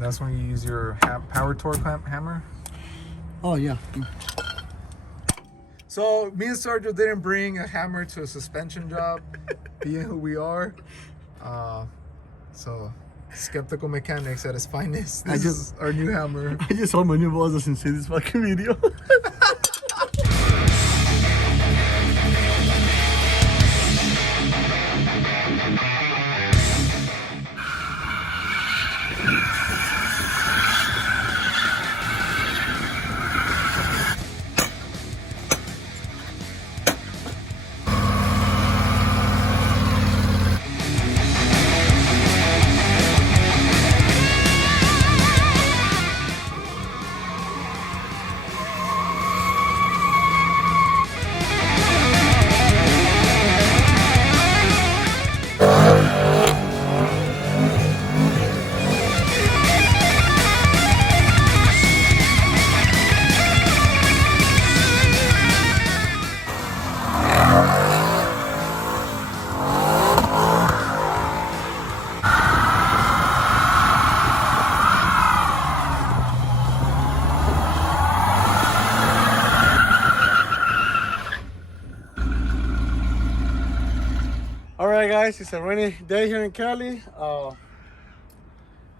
And that's when you use your power torque hammer. Oh yeah. So me and Sergio didn't bring a hammer to a suspension job, being who we are. So Skeptical Mechanics at its finest. This is our new hammer. I just hope my new boss doesn't see this fucking video. Alright guys, it's a rainy day here in Cali.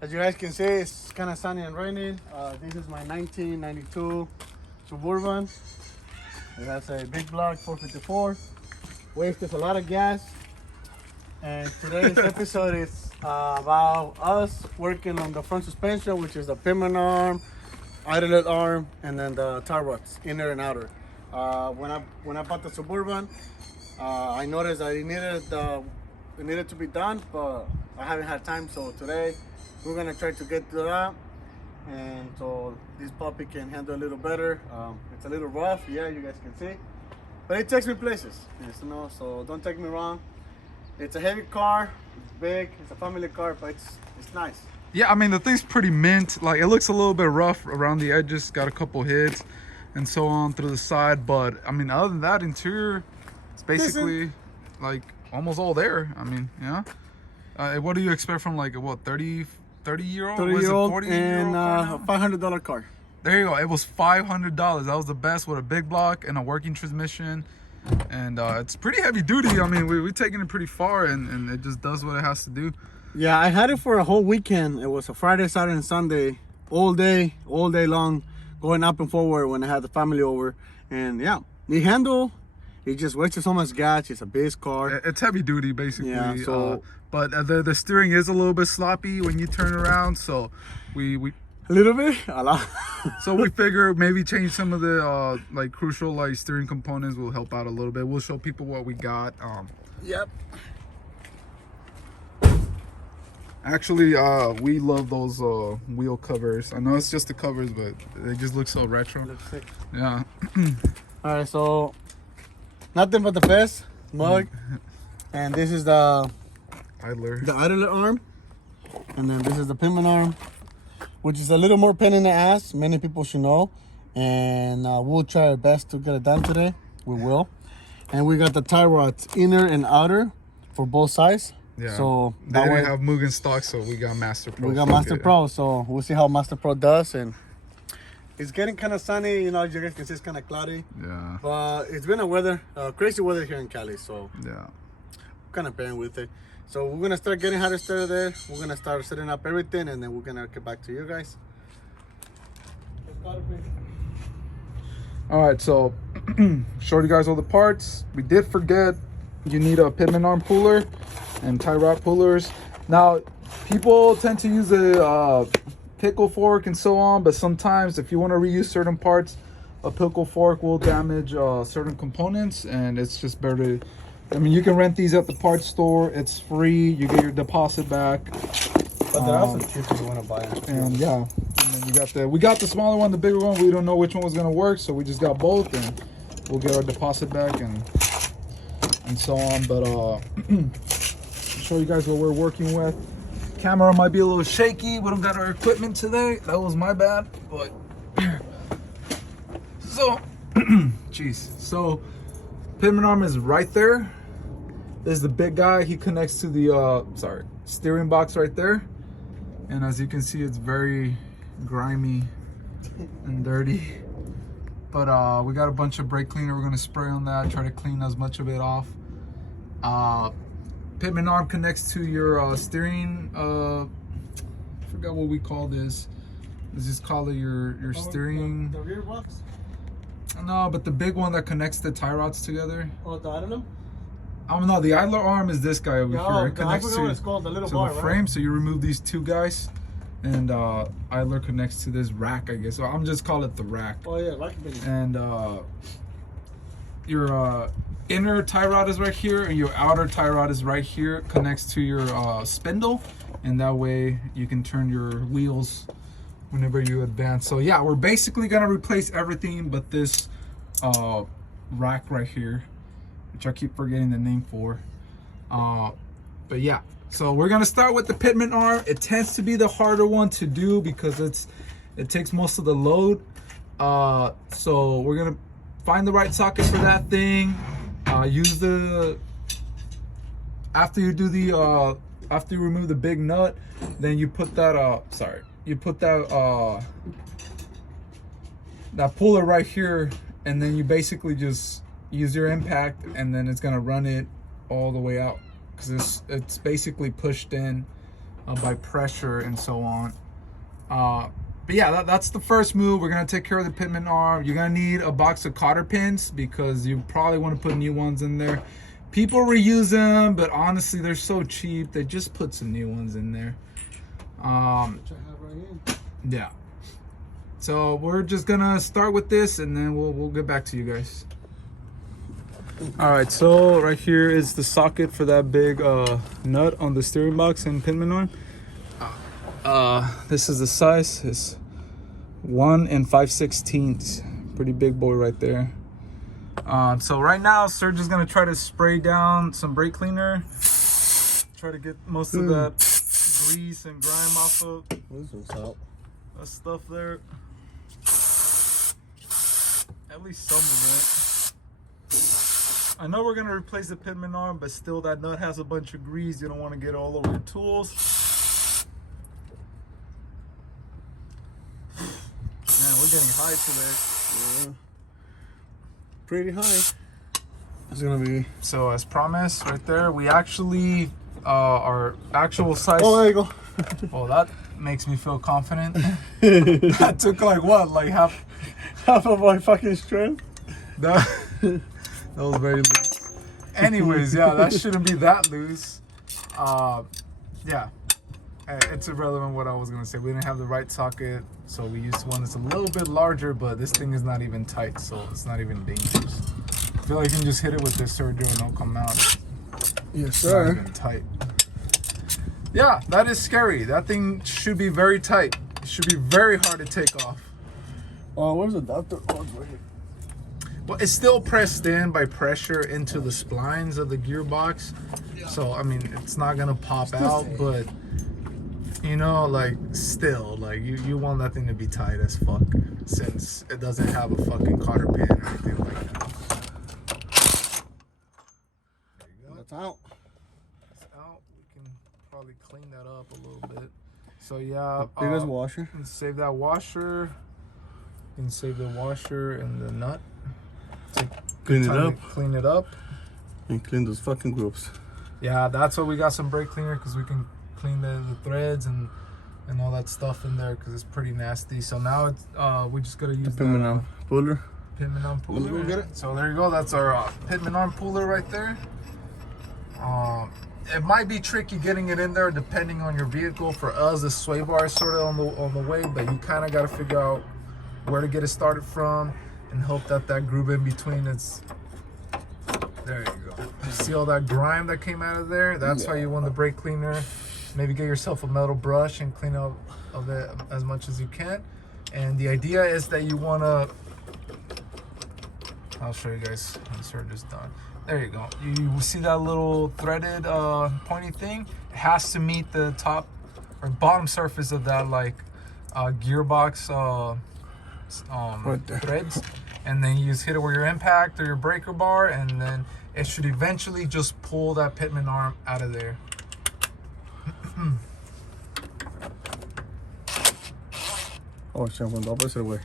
As you guys can see, it's kind of sunny and raining. This is my 1992 Suburban. It has a big block 454. Wastes a lot of gas. And today's episode is about us working on the front suspension, which is the Pitman Arm, idler arm, and then the tie rods, inner and outer. When I bought the Suburban, I noticed that it needed to be done, but I haven't had time. So today we're gonna try to get to that, and so this puppy can handle a little better. It's a little rough, yeah, you guys can see, but it takes me places, you know. So don't take me wrong. It's a heavy car, it's big, it's a family car, but it's nice. Yeah, I mean the thing's pretty mint. Like it looks a little bit rough around the edges, got a couple hits and so on through the side, but I mean other than that, interior, it's basically like almost all there. I mean, yeah. What do you expect from like a what 30-year-old? 30-year-old and a $500 car. There you go. It was $500. That was the best, with a big block and a working transmission, and it's pretty heavy duty. I mean, we're taking it pretty far, and it just does what it has to do. Yeah, I had it for a whole weekend. It was a Friday, Saturday, and Sunday, all day long, going up and forward when I had the family over. And yeah, the handle, it just wastes so much gas. It's a base car. It's heavy duty, basically. Yeah, so but the steering is a little bit sloppy when you turn around. So we a little bit, a lot. So we figure maybe change some of the like crucial like steering components will help out a little bit. We'll show people what we got. Yep. Actually, we love those wheel covers. I know it's just the covers, but they just look so retro. Looks sick. Yeah. All right, so nothing but the fez mug, and this is the idler arm, and then this is the Pitman arm, which is a little more pain in the ass. Many people should know, and we'll try our best to get it done today. We will. And we got the tie rods, inner and outer, for both sides. Yeah. So they didn't have Mugen stock, so we got Master Pro. We got Master Pro, so we'll see how Master Pro does. And it's getting kind of sunny, you know. You guys can see it's kind of cloudy. Yeah. But it's been a crazy weather here in Cali, so yeah, kind of bearing with it. So we're gonna start getting how started there. We're gonna start setting up everything, and then we're gonna get back to you guys. All right, so showed you guys all the parts. We did forget you need a Pitman arm puller and tie rod pullers. Now, people tend to use a pickle fork and so on, but sometimes if you want to reuse certain parts, a pickle fork will damage certain components, and it's just better to, I mean, you can rent these at the parts store. It's free. You get your deposit back. But they're also cheap if you want to buy them. And yeah, and then we got the smaller one, the bigger one. We don't know which one was gonna work, so we just got both, and we'll get our deposit back and so on. But show you guys what we're working with. Camera might be a little shaky. We don't got our equipment today. That was my bad. But so, jeez. So, Pitman arm is right there. This is the big guy. He connects to the steering box right there. And as you can see, it's very grimy and dirty. But we got a bunch of brake cleaner. We're gonna spray on that, try to clean as much of it off. Pitman arm connects to your steering. I forgot what we call this. Let's just call it your steering. The rear box? No, but the big one that connects the tie rods together. Oh, I don't know. No, the idler arm is this guy over here. It I connects forgot what it's called, the little to bar, the right? frame. So you remove these two guys, and idler connects to this rack, I guess. So I'm just call it the rack. Oh yeah, rack. And your inner tie rod is right here, and your outer tie rod is right here. Connects to your spindle, and that way you can turn your wheels whenever you advance. So yeah, we're basically gonna replace everything but this rack right here, which I keep forgetting the name for. But yeah, so we're gonna start with the Pitman arm. It tends to be the harder one to do because it takes most of the load. So we're gonna find the right socket for that thing. Use the after you remove the big nut, then you put that you put that that puller right here, and then you basically just use your impact, and then it's gonna run it all the way out because it's basically pushed in by pressure and so on. But yeah, that's the first move. We're gonna take care of the Pitman arm. You're gonna need a box of cotter pins because you probably want to put new ones in there. People reuse them, but honestly, they're so cheap. They just put some new ones in there. Yeah. So we're just gonna start with this, and then we'll get back to you guys. All right. So right here is the socket for that big nut on the steering box and Pitman arm. This is the size. It's 1 5/16. Pretty big boy right there. So right now, Serge is gonna try to spray down some brake cleaner. Try to get most of that grease and grime off of that stuff there. At least some of it. I know we're gonna replace the Pitman arm, but still, that nut has a bunch of grease. You don't want to get all over your tools. Man, we're getting high today. Yeah. Pretty high. It's gonna be. So as promised, right there, we actually our actual size. Oh, there you go. Oh, that makes me feel confident. That took like what, like half of my fucking strength. That was very loose. Anyways, yeah, that shouldn't be that loose. Yeah, it's irrelevant what I was gonna say. We didn't have the right socket, so we used one that's a little bit larger, but this thing is not even tight, so it's not even dangerous. I feel like you can just hit it with this Sergio and it'll come out. Yes, sir. Not even tight. Yeah, that is scary. That thing should be very tight. It should be very hard to take off. Oh, where's the doctor? Oh, right here. Well, it's still pressed in by pressure into the splines of the gearbox. So, I mean, it's not going to pop out, but, you know, like, still, like, you want that thing to be tight as fuck since it doesn't have a fucking cotter pin or anything like that. There you go. That's out. It's out. We can probably clean that up a little bit. So, yeah. Biggest washer. And save that washer. You can save the washer and the nut. Clean it up. Clean it up. And clean those fucking groups. Yeah, that's why we got some brake cleaner, because we can clean the threads and all that stuff in there, because it's pretty nasty. So now it's we just gotta use the Pitman arm puller. Pitman arm puller. Let's go get it. So there you go. That's our Pitman arm puller right there. It might be tricky getting it in there depending on your vehicle. For us, the sway bar is sort of on the way, but you kind of got to figure out where to get it started from and hope that groove in between is. There you go. You see all that grime that came out of there? That's why you want the brake cleaner. Maybe get yourself a metal brush and clean out of it as much as you can. And the idea is that you want to. I'll show you guys when Serge is done. There you go. You see that little threaded pointy thing? It has to meet the top or bottom surface of that gearbox Right there. threads, and then you just hit it with your impact or your breaker bar, and then it should eventually just pull that Pitman arm out of there. Oh, shit, went the opposite way.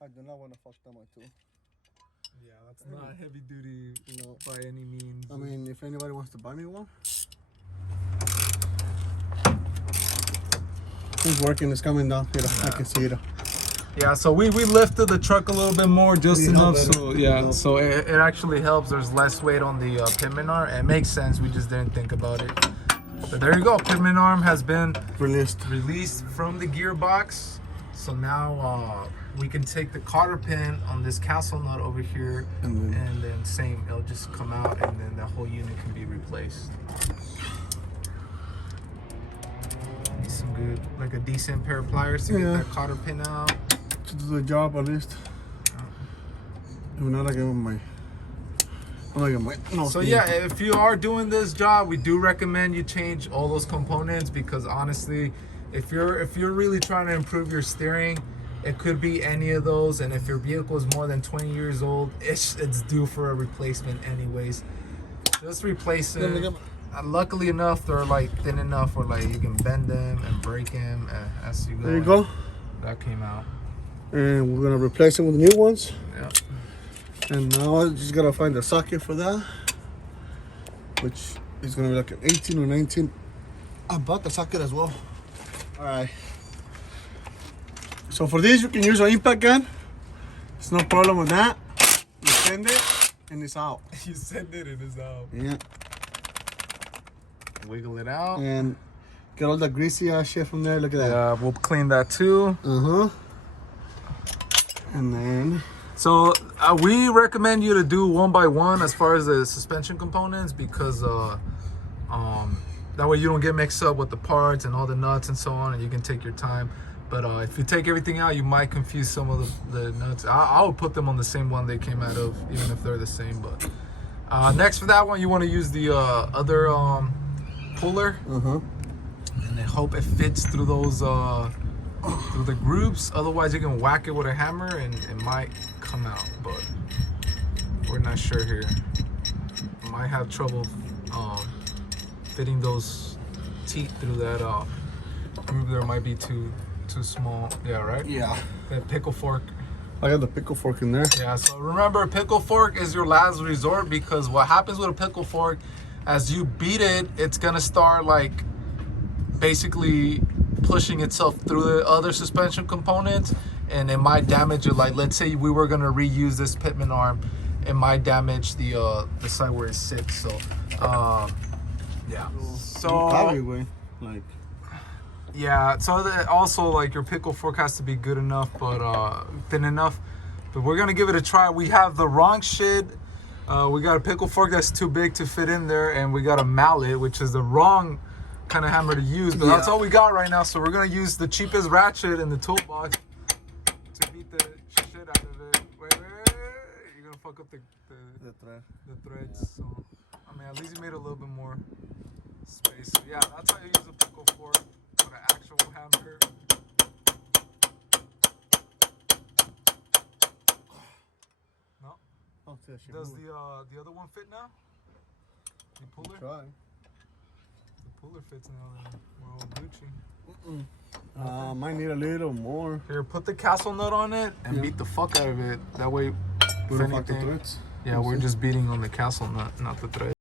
I do not want to fuck them up too. Yeah, that's not heavy duty, no, by any means. I mean, if anybody wants to buy me one, it's working. It's coming down. You know, I can see it. Yeah, so we lifted the truck a little bit more, just enough. Better. So yeah, so it actually helps. There's less weight on the Pitman Arm. It makes sense. We just didn't think about it. But there you go. Pitman Arm has been released from the gearbox. So now we can take the cotter pin on this castle nut over here, and then same, it'll just come out, and then the whole unit can be replaced. Need some good, like a decent pair of pliers to get that cotter pin out. To do the job at least. If not, I give them my. So yeah, if you are doing this job, we do recommend you change all those components, because honestly, if you're really trying to improve your steering, it could be any of those. And if your vehicle is more than 20 years old, it's due for a replacement anyways. Just replace them. Luckily enough, they're like thin enough where like you can bend them and break them as you go. There you go. That came out. And we're gonna replace them with new ones. Yeah. And now I just gotta find a socket for that, which is gonna be like an 18 or 19. I bought the socket as well. All right. So for this, you can use an impact gun. It's no problem with that. You send it, and it's out. You send it and it's out. Yeah. Wiggle it out. And get all the greasy ass shit from there. Look at that. Yeah, we'll clean that too. And then. So we recommend you to do one by one as far as the suspension components, because that way you don't get mixed up with the parts and all the nuts and so on, and you can take your time. But if you take everything out, you might confuse some of the nuts. I would put them on the same one they came out of, even if they're the same. But next for that one, you want to use the other puller, and I hope it fits through those through the grooves. Otherwise, you can whack it with a hammer and it might come out, but we're not sure here. Might have trouble fitting those teeth through that groove. There might be too small. Yeah, right? Yeah. That pickle fork. I got the pickle fork in there. Yeah, so remember, a pickle fork is your last resort, because what happens with a pickle fork, as you beat it, it's gonna start like basically pushing itself through the other suspension components, and it might damage it. Like, let's say we were gonna reuse this Pitman Arm, it might damage the side where it sits. So yeah. So like, yeah, so that also, like, your pickle fork has to be good enough, but thin enough. But we're gonna give it a try. We have the wrong shit. We got a pickle fork that's too big to fit in there, and we got a mallet, which is the wrong kind of hammer to use. But that's all we got right now. So we're gonna use the cheapest ratchet in the toolbox to beat the shit out of it. Wait. You're gonna fuck up the threads. So I mean, at least you made a little bit more space. So yeah, that's how you use a pickle fork with an actual hammer. No. Does the other one fit now? The puller? Try. The puller fits now, then we're all Gucci. Might need a little more. Here, put the castle nut on it and beat the fuck out of it. That way, if anything, threads. yeah, we're just beating on the castle nut, not the thread.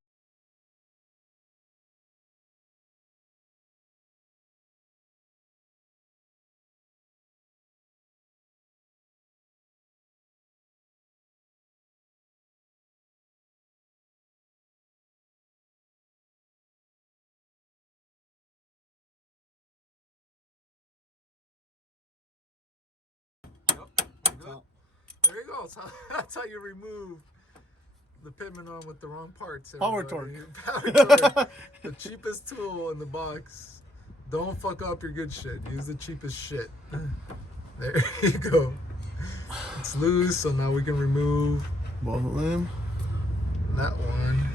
There you go. That's how you remove the Pitman Arm with the wrong parts. Power torque. The cheapest tool in the box. Don't fuck up your good shit. Use the cheapest shit. There you go. It's loose, so now we can remove both of them. That one.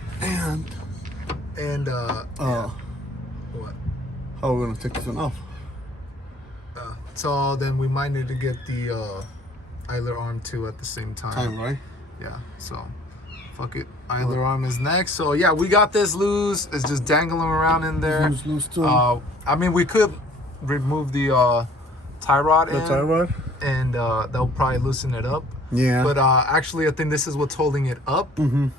And yeah. What? How are we gonna take this one off? So then we might need to get the idler arm too at the same time. Right? Yeah, so fuck it. Idler arm is next. So yeah, we got this loose. It's just dangling around in there. Loose too. I mean, we could remove the tie rod The tie rod? and that'll probably loosen it up. Yeah. But actually, I think this is what's holding it up. Well,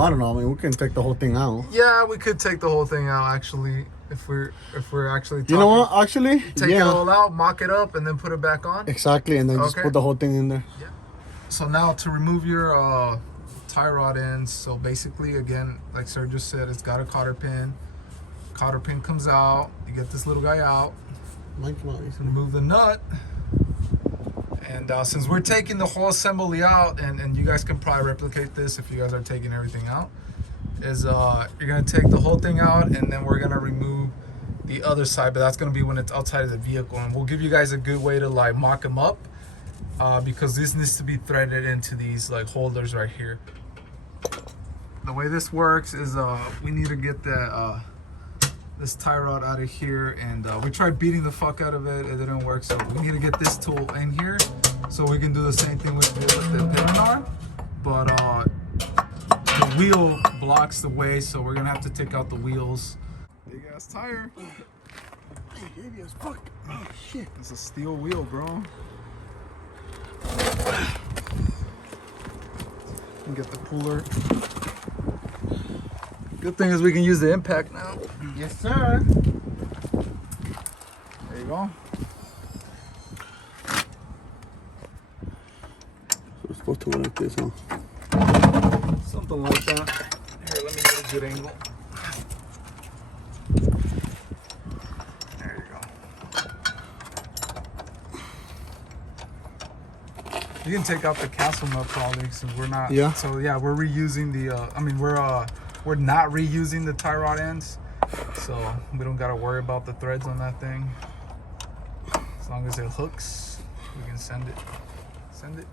I don't know. I mean, we can take the whole thing out. Yeah, we could take the whole thing out actually if we're actually talking. You know what? Actually, Take it all out, mock it up, and then put it back on. Exactly, and then just Okay. put the whole thing in there. Yeah. So now to remove your tie rod ends. So basically, again, like Sir just said, it's got a cotter pin. Cotter pin comes out. You get this little guy out. Remove the nut. And since we're taking the whole assembly out, and you guys can probably replicate this if you guys are taking everything out, is you're gonna take the whole thing out, and then we're gonna remove the other side, but that's gonna be when it's outside of the vehicle, and we'll give you guys a good way to like mock them up, because this needs to be threaded into these like holders right here. The way this works is we need to get that this tie rod out of here, and we tried beating the fuck out of it. It didn't work, so we need to get this tool in here so we can do the same thing with the Pitman arm, but the wheel blocks the way, so we're gonna have to take out the wheels. Big ass tire. Heavy as fuck. Oh shit. It's a steel wheel, bro. And get the puller. Good thing is we can use the impact now. Yes, sir. There you go. So it's supposed to go like this, huh? Something like that. Here, let me get a good angle. There you go. You can take out the castle nut probably, since we're not. Yeah. So yeah, we're reusing the. I mean, we're not reusing the tie rod ends, so we don't gotta worry about the threads on that thing. As long as it hooks, we can send it. Send it.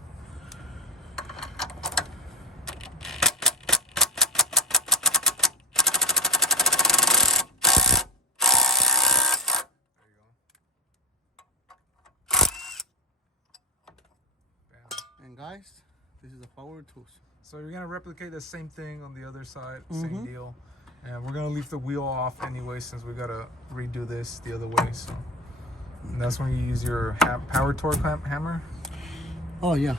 And guys, this is the power tools. So you're gonna replicate the same thing on the other side, same deal. And we're gonna leave the wheel off anyway, since we gotta redo this the other way. So, and that's when you use your power torque hammer. Oh yeah.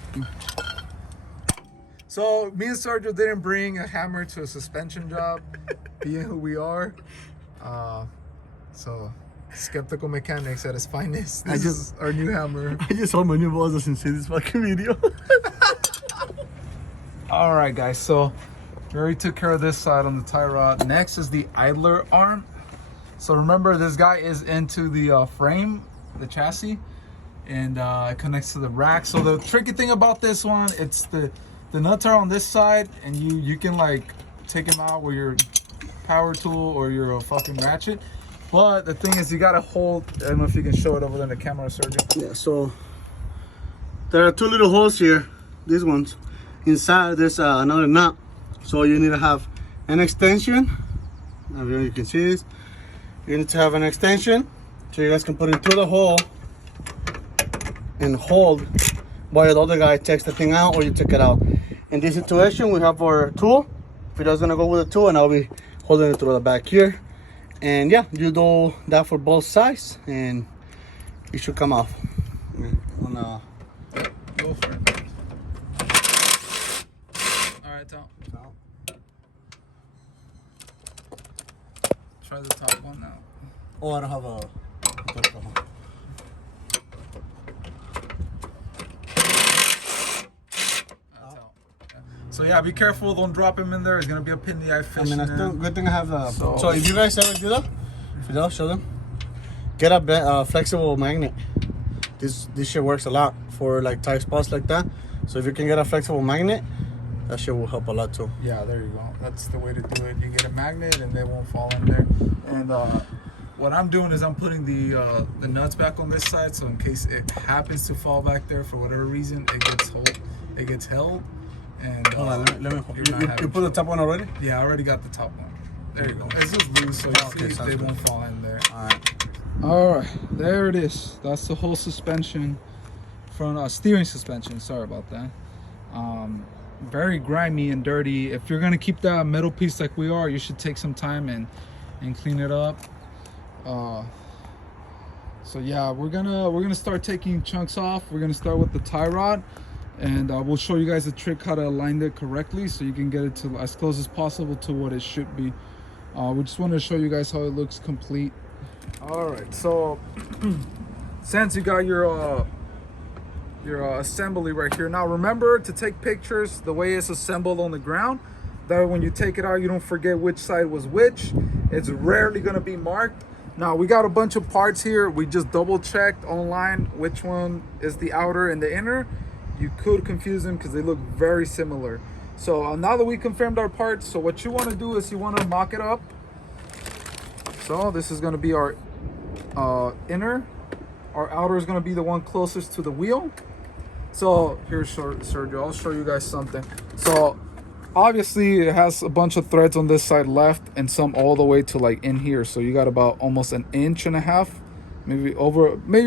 So me and Sergio didn't bring a hammer to a suspension job, being who we are. So skeptical mechanics at its finest. This is our new hammer. I just hope my new boss doesn't see this fucking video. All right, guys. So we already took care of this side on the tie rod. Next is the idler arm. So remember, this guy is into the frame, the chassis, and it connects to the rack. So the tricky thing about this one, it's the nuts are on this side, and you can like take them out with your power tool or your fucking ratchet. But the thing is, you gotta hold. I don't know if you can show it over there in the camera, Sergio. Yeah. So there are two little holes here. These ones. Inside there's another nut. So you need to have an extension. I don't know if you can see this. You need to have an extension so you guys can put it through the hole and hold while the other guy takes the thing out, or you take it out. In this situation, we have our tool. If it doesn't go with the tool, and I'll be holding it through the back here. And yeah, you do that for both sides, and it should come off. Go for it. All right, Tom. Try the top one now. Oh, I don't have a. So yeah, be careful. Don't drop him in there. It's gonna be a pin in the eye fish. I mean, good thing I have the. So if you guys ever do that, if you don't, show them. Get a flexible magnet. This shit works a lot for like tight spots like that. So if you can get a flexible magnet, that shit will help a lot too. Yeah, there you go. That's the way to do it. You get a magnet and they won't fall in there. And what I'm doing is I'm putting the nuts back on this side, so in case it happens to fall back there for whatever reason, it gets held. And Hold on, let me. you You put the top one already? Yeah, I already got the top one. There you go. It's just loose, so you see they won't fall in there. All right. All right, there it is. That's the whole suspension. front steering suspension. Sorry about that. Very grimy and dirty. If you're gonna keep that metal piece like we are, you should take some time and clean it up. So yeah, we're gonna start taking chunks off. We're gonna start with the tie rod, and we'll show you guys a trick how to align it correctly so you can get it to as close as possible to what it should be. We just want to show you guys how it looks complete. All right, so since you got your assembly right here, now remember to take pictures the way it's assembled on the ground. That way when you take it out, you don't forget which side was which. It's rarely going to be marked. Now we got a bunch of parts here. We just double checked online which one is the outer and the inner. You could confuse them because they look very similar. So now that we confirmed our parts, so what you want to do is you want to mock it up. So this is going to be our inner. Our outer is going to be the one closest to the wheel. So here's Sergio, I'll show you guys something. So obviously it has a bunch of threads on this side left and some all the way to like in here. So you got about almost 1.5 inches, maybe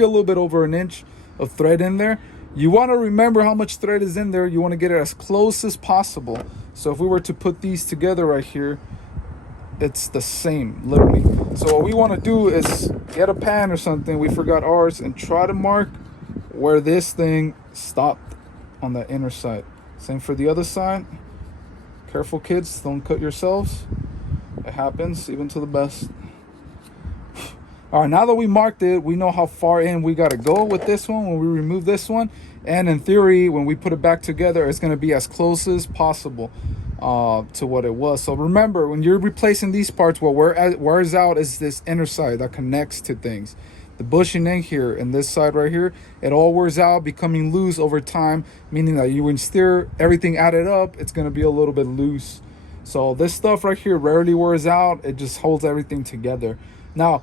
a little bit over 1 inch of thread in there. You want to remember how much thread is in there. You want to get it as close as possible. So if we were to put these together right here, it's the same, literally. So what we want to do is get a pen or something, we forgot ours, and try to mark where this thing stopped on the inner side. Same for the other side. Careful, kids, don't cut yourselves. It happens even to the best. All right, now that we marked it, we know how far in we got to go with this one when we remove this one. And in theory, when we put it back together, it's going to be as close as possible to what it was. So remember, when you're replacing these parts, what wears out is this inner side that connects to things. The bushing in here and this side right here, it all wears out, becoming loose over time, meaning that you, when steer everything added up, it's going to be a little bit loose. So this stuff right here rarely wears out. It just holds everything together. Now,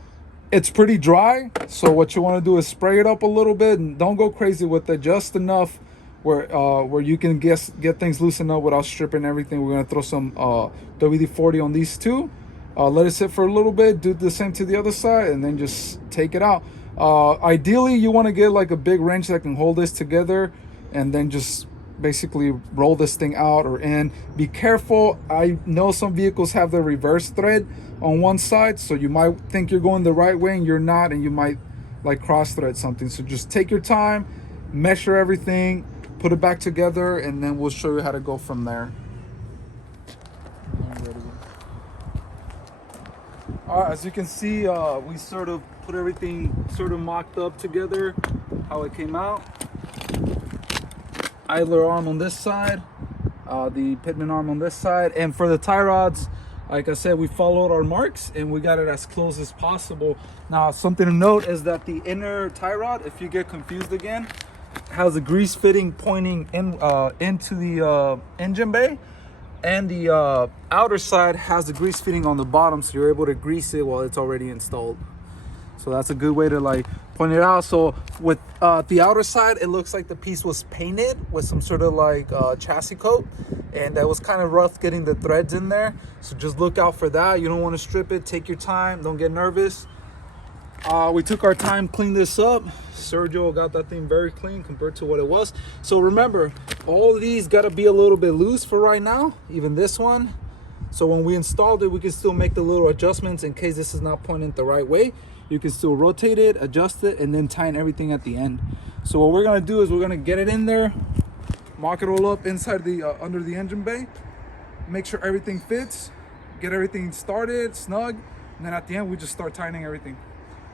it's pretty dry, so what you want to do is spray it up a little bit and don't go crazy with it, just enough where you can get things loosened up without stripping everything. We're going to throw some WD-40 on these two, let it sit for a little bit, do the same to the other side, and then just take it out. Ideally, you want to get like a big wrench that can hold this together, and then just basically roll this thing out or in. Be careful. I know some vehicles have the reverse thread on one side, so you might think you're going the right way and you're not, and you might like cross thread something. So just take your time, measure everything, put it back together, and then we'll show you how to go from there. All right, as you can see, we sort of put everything sort of mocked up together, how it came out. Idler arm on this side, the Pitman arm on this side, and for the tie rods, like I said, we followed our marks and we got it as close as possible. Now, something to note is that the inner tie rod, if you get confused again, has a grease fitting pointing in into the engine bay, and the outer side has the grease fitting on the bottom, so you're able to grease it while it's already installed. So that's a good way to like point it out. So with the outer side, it looks like the piece was painted with some sort of like chassis coat, and that was kind of rough getting the threads in there. So just look out for that. You don't want to strip it. Take your time. Don't get nervous. We took our time, cleaned this up. Sergio got that thing very clean compared to what it was. So remember, all of these got to be a little bit loose for right now, even this one. So when we installed it, we can still make the little adjustments in case this is not pointing the right way. You can still rotate it, adjust it, and then tighten everything at the end. So what we're gonna do is we're gonna get it in there, mock it all up inside the under the engine bay, make sure everything fits, get everything started, snug, and then at the end we just start tightening everything.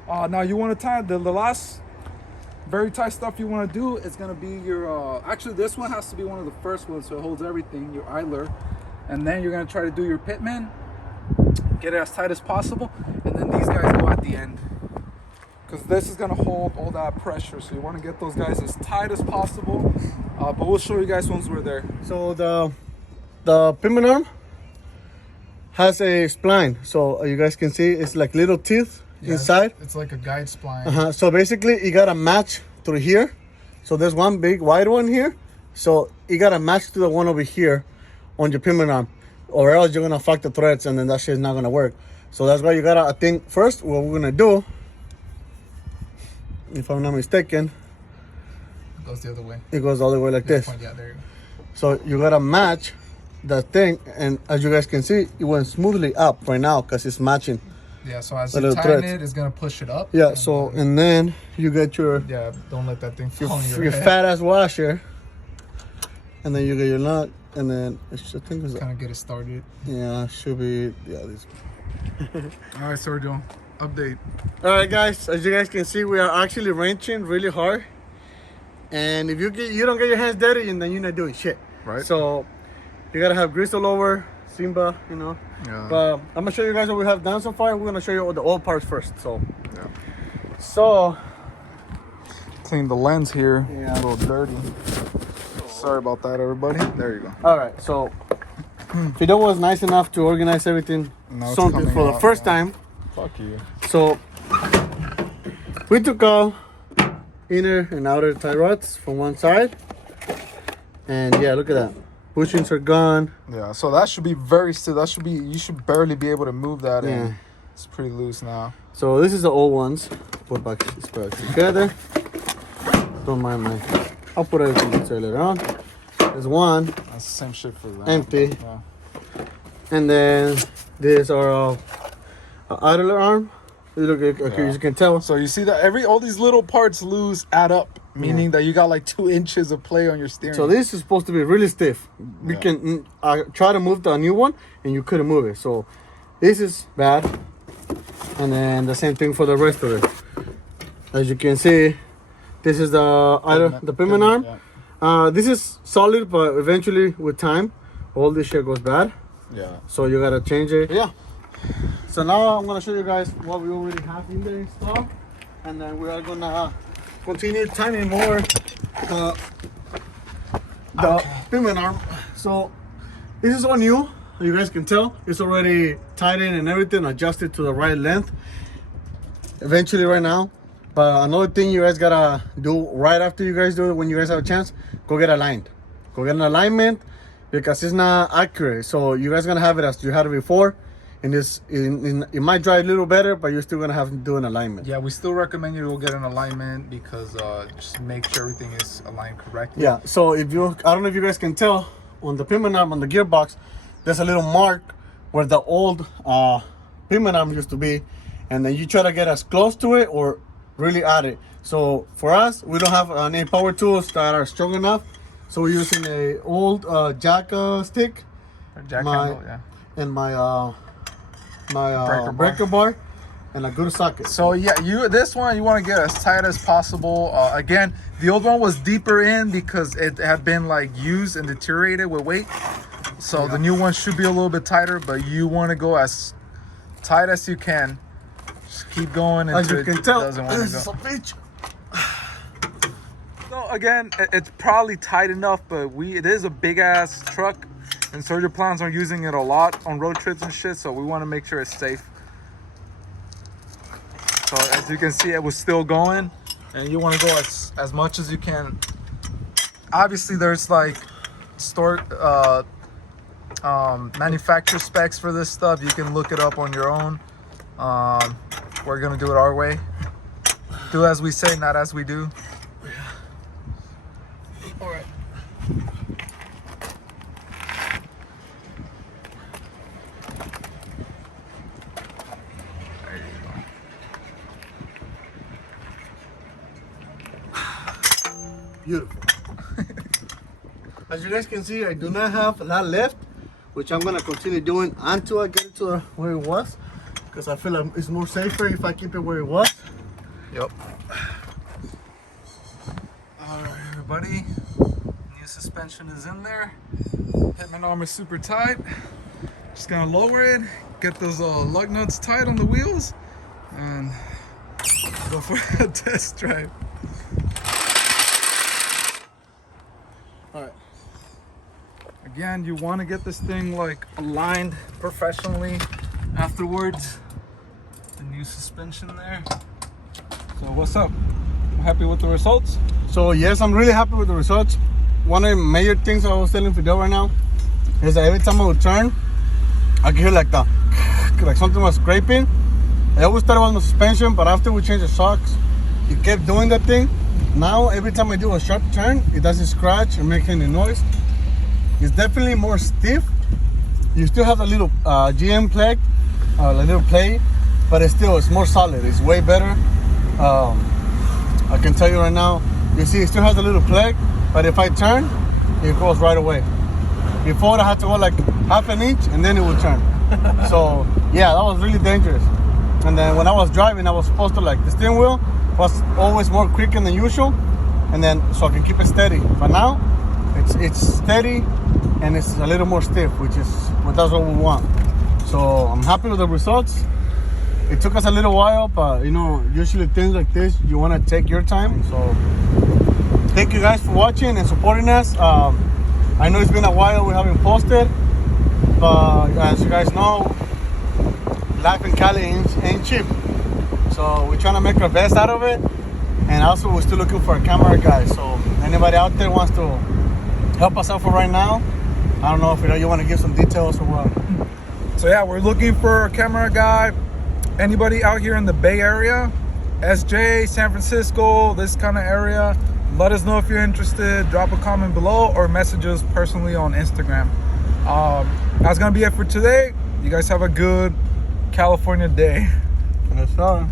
Now you want to tie the last very tight stuff you want to do is gonna be your actually this one has to be one of the first ones, so it holds everything, your idler, and then you're gonna try to do your Pitman, get it as tight as possible, and then these guys go at the end, because this is going to hold all that pressure. So you want to get those guys as tight as possible, but we'll show you guys once we're there. So the Pitman arm has a spline, so you guys can see it's like little teeth inside. It's like a guide spline. So basically you got to match through here. So there's one big wide one here, so you got to match to the one over here on your Pitman arm, or else you're gonna fuck the threads and then that shit's not gonna work. So that's why you gotta, I think first what we're gonna do, if I'm not mistaken, goes the other way. it goes all the way like this. Yeah, there you go. So you gotta match that thing, and as you guys can see, it went smoothly up right now because it's matching. Yeah, so as The you little tighten threads. it's gonna push it up. Yeah. So and then you get your Yeah, don't let that thing fall on your head. fat ass washer, and then you get your nut, and then I think it's Kind of get it started. yeah, should be this. All right, Sergio, update. All right, guys. As you guys can see, we are actually wrenching really hard, and if you don't get your hands dirty, and then you're not doing shit. Right. So you gotta have grease all over, Simba, you know. Yeah. But I'm gonna show you guys what we have done so far. We're gonna show you all the old parts first. So Yeah. so Clean the lens here. Yeah. A little dirty. Sorry about that, everybody. There you go. all right. So Fidel was nice enough to organize everything Now it's something coming for the out, first yeah. time. Fuck you. So we took out inner and outer tie rods from one side, and yeah, look at that. Bushings are gone. Yeah, so that should be very still. That should be, you should barely be able to move that Yeah. in. It's pretty loose now. So this is the old ones. Put back this back together. Don't mind my. I'll put everything together later on. There's one That's the same shit for that. empty, Yeah. and then these are idler arm. Look, okay, Yeah. you can tell. So you see that all these little parts loose add up, meaning that you got like 2 inches of play on your steering. So this is supposed to be really stiff. We Yeah. can try to move the new one, and you couldn't move it. So this is bad. And then the same thing for the rest of it. As you can see, this is the Pitman arm. Yeah. This is solid, but eventually with time, all this shit goes bad. Yeah. So you gotta change it. Yeah. So now I'm gonna show you guys what we already have in there installed, and then we are gonna continue tightening more the Pitman arm. So this is all new. You guys can tell it's already tightened and everything adjusted to the right length. Eventually, right now. But another thing you guys gotta do right after you guys do it, when you guys have a chance, go get aligned. Go get an alignment because it's not accurate. So you guys gonna have it as you had it before, and it might dry a little better, but you're still gonna have to do an alignment. Yeah, we still recommend you to go get an alignment because just make sure everything is aligned correctly. Yeah. So I don't know if you guys can tell on the Pitman arm on the gearbox, there's a little mark where the old Pitman arm used to be, and then you try to get as close to it or really add it. So for us, we don't have any power tools that are strong enough, so we're using a old jack stick, Or jack My- handle, yeah. and my Breaker breaker bar, and a good socket. So yeah, this one you want to get as tight as possible. Again, the old one was deeper in because it had been like used and deteriorated with weight. So the new one should be a little bit tighter, but you want to go as tight as you can. Just keep going as until you can it tell, doesn't want this to is go. a bitch. So again, it's probably tight enough, but it is a big ass truck, and Sergio plans on using it a lot on road trips and shit. So we want to make sure it's safe. So as you can see, it was still going, and you want to go as much as you can. Obviously, there's like manufacturer specs for this stuff. You can look it up on your own. We're gonna do it our way. Do as we say, not as we do. All right. There you go. Beautiful. As you guys can see, I do not have a lot left, which I'm gonna continue doing until I get it to where it was, because I feel like it's more safer if I keep it where it was. Yep. Alright, everybody. New suspension is in there. Pitman arm is super tight. Just gonna lower it, get those lug nuts tight on the wheels, and go for a test drive. Alright. Again, you want to get this thing like aligned professionally afterwards. The new suspension there. So what's up? Happy with the results? So yes, I'm really happy with the results. One of the major things I was telling Fidel right now is that every time I would turn, I could hear like something was scraping. I always thought it was my suspension, but after we changed the shocks, it kept doing that thing. now every time I do a sharp turn, it doesn't scratch or make any noise. It's definitely more stiff. You still have a little GM plate, a little play, but it's more solid. It's way better. I can tell you right now, you see it still has a little plate, but if I turn, it goes right away. Before I had to go like half an inch and then it would turn. So yeah, that was really dangerous. And then when I was driving, I was supposed to like, the steering wheel was always more creaking than usual, and then so I can keep it steady. But now it's steady and it's a little more stiff, that's what we want. So I'm happy with the results. It took us a little while, but you know, usually things like this, you want to take your time. So thank you guys for watching and supporting us. I know it's been a while we haven't posted, but as you guys know, life in Cali ain't cheap. So we're trying to make our best out of it. And also we're still looking for a camera guy. So anybody out there wants to help us out for right now, I don't know if you want to give some details or what. So yeah, we're looking for a camera guy. Anybody out here in the Bay Area, SJ, San Francisco, this kind of area, let us know if you're interested. Drop a comment below or message us personally on Instagram. That's gonna be it for today. You guys have a good California day. Yes, sir.